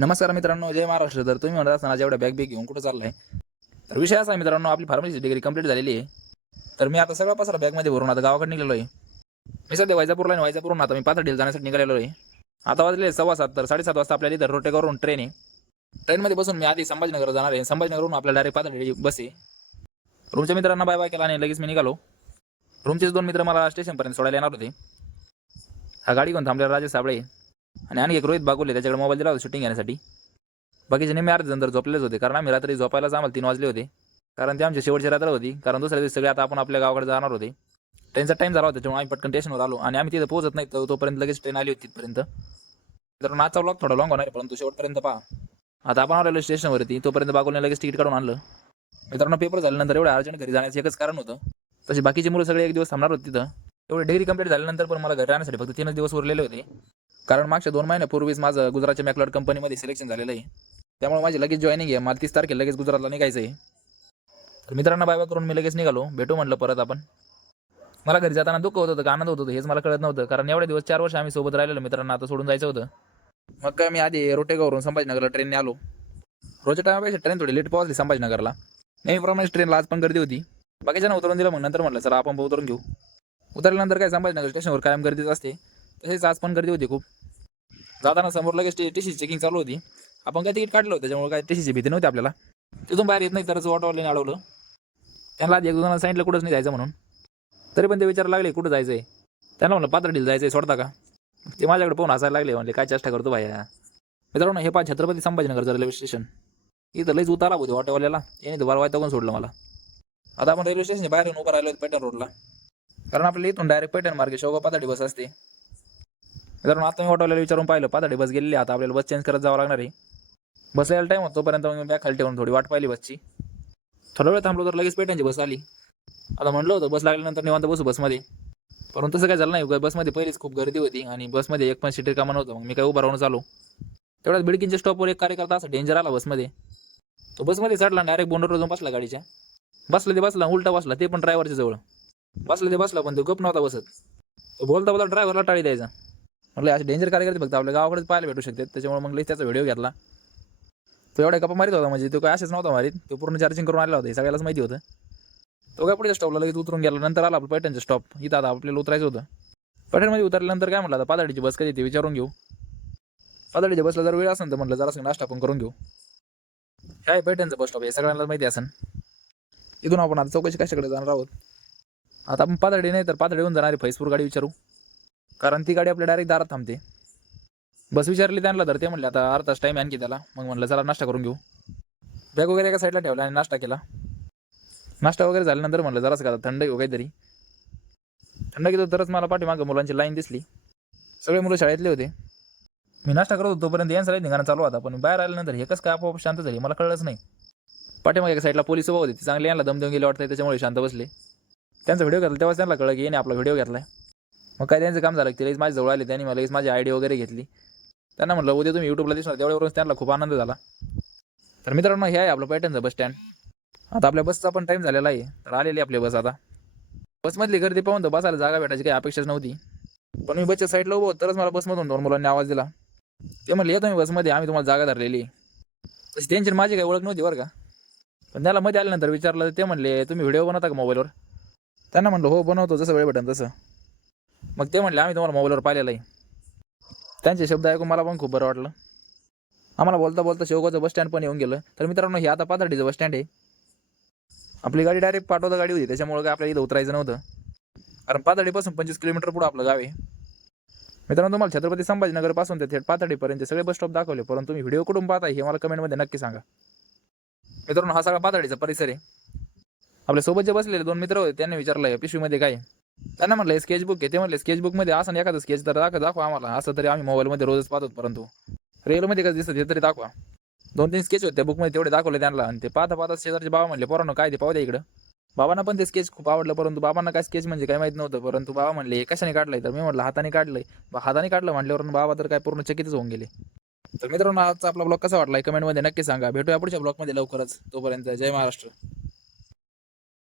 नमस्कार मित्रांनो, जय महाराष्ट्र. तर तुम्ही म्हणत असताना जेवढ्या बॅग घेऊन कुठं चाललाय? तर विषय असा आहे मित्रांनो, आपली फार्मसीची डिग्री कंप्लीट झालेली आहे. तर मी आता सगळा पसारा बॅगमध्ये भरून आता गावाकडे निघालो आहे. मी सध्या वैजापूरला आहे. वैजापूरहून आता मी पाथर्डीला जाण्यासाठी निघालेलो आहे. आता वाजले 7:15. तर 7:30 वाजता आपल्याला इथं रोटेगावरून ट्रेन आहे. ट्रेनमध्ये बसून मी आधी संभाजीनगरला जाणार आहे. संभाजीनगरहून आपल्याला डायरेक्ट पाथर्डी बस आहे. रूमच्या मित्रांना बाय बाय केला आणि लगेच मी निघालो. रूमचेच 2 मित्र मला स्टेशनपर्यंत सोडायला येणार होते. हा गाडी घेऊन थांबलेला राजेश साबळे आणि आणखी एक रोहित बागुले, त्याच्याकडे मोबाईल दिला होता शूटिंग घेण्यासाठी. बाकीचे नेहमी अर्धे जण तर झोपलेच होते, कारण आम्ही रात्री झोपायलाच आम्हाला 3 वाजले होते. कारण ते आमची शेवटची रात्र होती. कारण दुसऱ्या दिवशी सगळे आता आपण आपल्या गावाकडे जाणार होते. ट्रेनचा टाइम झाला होता, त्याच्यामुळे आम्ही पटकन स्टेशनवर आलो आणि आम्ही तिथे पोहोचत नाही तोपर्यंत लगेच ट्रेन आली होती तिथपर्यंत. तर आजचा व्लॉग थोडा लॉंग होणार आहे, परंतु शेवटपर्यंत पहा. आता आपण आलेलो स्टेशनवरती, तोपर्यंत बागोलने लगेच तिकीट काढून आणलं. मित्रांनो, पेपर झाल्यानंतर एवढं अर्जंट घरी जाण्याचं एकच कारण होतं. तसे बाकीचे मुलं सगळे एक दिवस थांबणार होते तिथं. एवढी डिग्री कंप्लीट झाल्यानंतर पण मला घरी राहण्यासाठी फक्त 3 दिवस उरलेले होते. कारण मागच्या 2 महिन्यापूर्वीच माझं गुजरातच्या मॅक्लॉड कंपनीमध्ये सिलेक्शन झालेलं आहे. त्यामुळे माझी लगेच जॉईनिंग आहे. मला 30 तारखेला लगेच गुजरातला निघायचं आहे. तर मित्रांना बाय बाय करून मी लगेच निघालो. भेटू म्हटलं परत आपण. मला घरी जाताना दुःख होत होतं का आनंद होत होतं हेच मला कळत नव्हतं. कारण एवढे दिवस 4 वर्ष आम्ही सोबत राहिलेलो मित्रांना आता सोडून जायचं होतं. मग काय मी आधी रोटेगावरून संभाजीनगरला ट्रेनने आलो. रोजच्या टायमापेक्षा ट्रेन थोडी लेट पोहोचली संभाजीनगरला. नेहमीप्रमाणे ट्रेनला आज पण गर्दी होती. बाकीच्यांना उतरून दिलं, मग नंतर म्हटलं सर आपण उतरून घेऊ. उतरल्यानंतर काय संभाजीनगर स्टेशनवर कायम गर्दीच असते, तसेच आज पण गर्दी होती खूप. जाताना समोर लगेच टीसी चेकिंग चालू होती. आपण काय तिकीट काढलं होतं, त्याच्यामुळे काय टीसीची भीती नव्हती आपल्याला. तिथून बाहेर येत नाही तरच ऑटोवाल्याने अडवलं. त्यांना आधी 1-2 जणांना सांगितलं कुठंच नाही जायचं म्हणून. तरी पण ते विचारायला लागले कुठं जायचं आहे. त्यांना म्हणलं पाथर्डीला जायचं आहे, सोडता का? ते माझ्याकडे पाहून हसायला लागले. म्हणले काय चेष्टा करतो भाया. मित्रांनो, हे छत्रपती संभाजीनगरचं रेल्वे स्टेशन. इथं लईच उतारा होती ऑटोवाल्याला. याने दुबार वायतागून सोडलं मला. आता आपण रेल्वे स्टेशन बाहेर येऊन उभं राहिलो पैठण रोडला. कारण आपल्याला इथून डायरेक्ट पैठण मार्गे शेवगाव पाथर्डी बस असते. मित्रांनो, आता मी ऑटोवाल्याला विचारून पाहिलं, पाथर्डी बस गेलेली. आता आपल्याला बस चेंज करत जावं लागणार आहे. बस यायला टाईम होतो तोपर्यंत मी बॅग खाली ठेवून थोडी वाट पाहिली बसची. थोडा वेळ थांबलो तर लगेच पैठणची बस आली. आता म्हणलं होतं बस लागल्यानंतर निवांत बसू बसमध्ये, परंतु तसं काय झालं नाही. बसमध्ये पहिलीच खूप गर्दी होती आणि बसमध्ये एक पण सीट रिकामा नव्हतं. मग मी काय उभा राहून आलो. तेवढ्याच बिडकींच्या स्टॉपवर एक कार्यकर्ता असा डेंजर आला बसमध्ये. तो बसमध्ये चढला, डायरेक्ट बोंडवर जाऊन बसला गाडीच्या. बसला उलटा बसला, ते पण ड्रायव्हरच्या जवळ. बसला पण तो गप नव्हता बसत. तो बोलता बोलता ड्रायव्हरला टाळी द्यायचा. म्हटलं असे डेंजर कार्यकर्ते फक्त आपल्या गावाकडेच पाहायला भेटू शकतात. त्याच्यामुळे मग त्याचा व्हिडिओ घेतला. तो एवढ्या गप्पा मारित होता, म्हणजे तो काय असेच नव्हता मारित. तो पूर्ण चार्जिंग करून आलेला होता, हे सगळ्यालाच माहिती होतं. तो काय पुढच्या स्टॉपला लगेच उतरून गेला. नंतर आला आपलं पैठणचं स्टॉप. इथं आता आपल्याला उतरायचं होतं. पैठणमध्ये उतरल्यानंतर काय म्हटलं, आता पाथर्डीची बस कधी ते विचारून घेऊ. पाथर्डीच्या बसला जर वेळ असेल तर म्हटलं जरा नाश्ता पण करून घेऊ. काय पैठणचं बस स्टॉप हे सगळ्यांना माहिती असेल. इथून आपण आता चौकशी कशाकडे जाणार आहोत. आता आपण पाथर्डी नाही तर पाथर्डीहून जाणारी फैसपूर गाडी विचारू, कारण ती गाडी आपल्या डायरेक्ट दारात थांबते. बस विचारली त्यांना तर ते म्हणले आता अर्धा तास टाईम आणखी त्याला. मग म्हणलं चला नाश्ता करून घेऊ. बॅग वगैरे एका साईडला ठेवला आणि नाश्ता केला. नाश्ता वगैरे झाल्यानंतर म्हणलं जरासं का थंड घेऊ काहीतरी. थंड घेतो तरच मला पाठीमागं मुलांची लाईन दिसली. सगळे मुलं शाळेतले होते. मी नाश्ता करत होतो तोपर्यंत यांचा निघाणं चालू होता. पण बाहेर आल्यानंतर हे कसं काय आपोआप शांत झाली मला कळलंच नाही. पाठीमागे एका साईडला पोलीस उभा होते. ती चांगली यांना दम देऊन गेले वाटतं, त्याच्यामुळे शांत बसले. त्यांचा व्हिडिओ घेतला तेव्हा त्यांना कळलं की याने आपला व्हिडिओ घेतलाय. मग काय त्यांचं काम झालं की लगेच माझ्या जवळ आले. त्यांनी मला लगेच माझी आयडी वगैरे घेतली. त्यांना म्हटलं उद्या तुम्ही यूट्यूबला दिसणार, तेवढ्यावरून त्यांना खूप आनंद झाला. तर मित्रांनो, हे आहे आपलं पैठणचं बस स्टँड. आता आपल्या बसचा पण टाईम झालेला आहे. तर आलेली आपली बस. आता बसमधली गर्दी पाहून तर बसायला जागा भेटायची काही अपेक्षाच नव्हती. पण मी बसच्या साईडला उभं तरच मला बसमधून 2 मुलांनी आवाज दिला. ते म्हणले येतो मी बसमध्ये, आम्ही तुम्हाला जागा धरलेली. तशी टेन्शन माझी काही ओळख नव्हती बरं का. पण त्याला मध्ये आल्यानंतर विचारलं तर ते म्हणले तुम्ही व्हिडिओ बनवता का मोबाईलवर? त्यांना म्हणलं हो बनवतो, जसं वेळ भेटेल तसं. मग ते म्हणले आम्ही तुम्हाला मोबाईलवर पाहिलेलं आहे. त्यांचे शब्द ऐकून मला पण खूप बरं वाटलं. आम्हाला बोलता बोलता शेवगावचं बस स्टँड पण येऊन गेलं. तर मित्रांनो, हे आता पाथर्डीचं बस स्टँड आहे. आपली गाडी डायरेक्ट पाठवता गाडी होती, त्याच्यामुळे काय आपल्याला इथं उतरायचं नव्हतं. कारण पाथर्डीपासून 25 किलोमीटर पुढे आपलं गाव आहे. मित्रांनो, तुम्हाला छत्रपती संभाजीनगर पासून ते थेट पाथर्डीपर्यंत सगळे बस स्टॉप दाखवले, परंतु तुम्ही व्हिडिओ कुठून पाहताय हे मला कमेंटमध्ये नक्की सांगा. मित्रांनो, हा सगळा पाथर्डीचा परिसर आहे. आपल्या सोबत जे बसलेले 2 मित्र होते त्यांनी विचारलं पिशवीमध्ये काय. त्यांना म्हटलं स्केचबुक आहे. ते म्हटले स्केचबुकमध्ये असं एखादं स्केच तर दाखवा आम्हाला. असं तरी आम्ही मोबाईलमध्ये रोजच पाहतो, परंतु रिअलमध्ये कसं दिसतं ते तरी दाखवा. 2-3 स्केच होते त्या बुकमध्ये, तेवढे दाखवले त्यांना. आणि ते पाहता शेजारचे बाबा म्हणले पोरांनो काय ते पाहू द्या इकडं. बाबांना पण ते स्केच खूप आवडलं, परंतु बाबांना काय स्केच म्हणजे काय माहित नव्हतं. परंतु बाबा म्हणले हे कशाने काढलंय? तर मी म्हटलं हाताने काढलंय. हाताने काढलं म्हटल्यावर बाबा तर काय पूर्ण चकितच होऊन गेले. तर मित्रांनो, आजचा आपला ब्लॉग कसा वाटला कमेंटमध्ये नक्की सांगा. भेटूया पुढच्या ब्लॉगमध्ये लवकरच. तोपर्यंत जय महाराष्ट्र.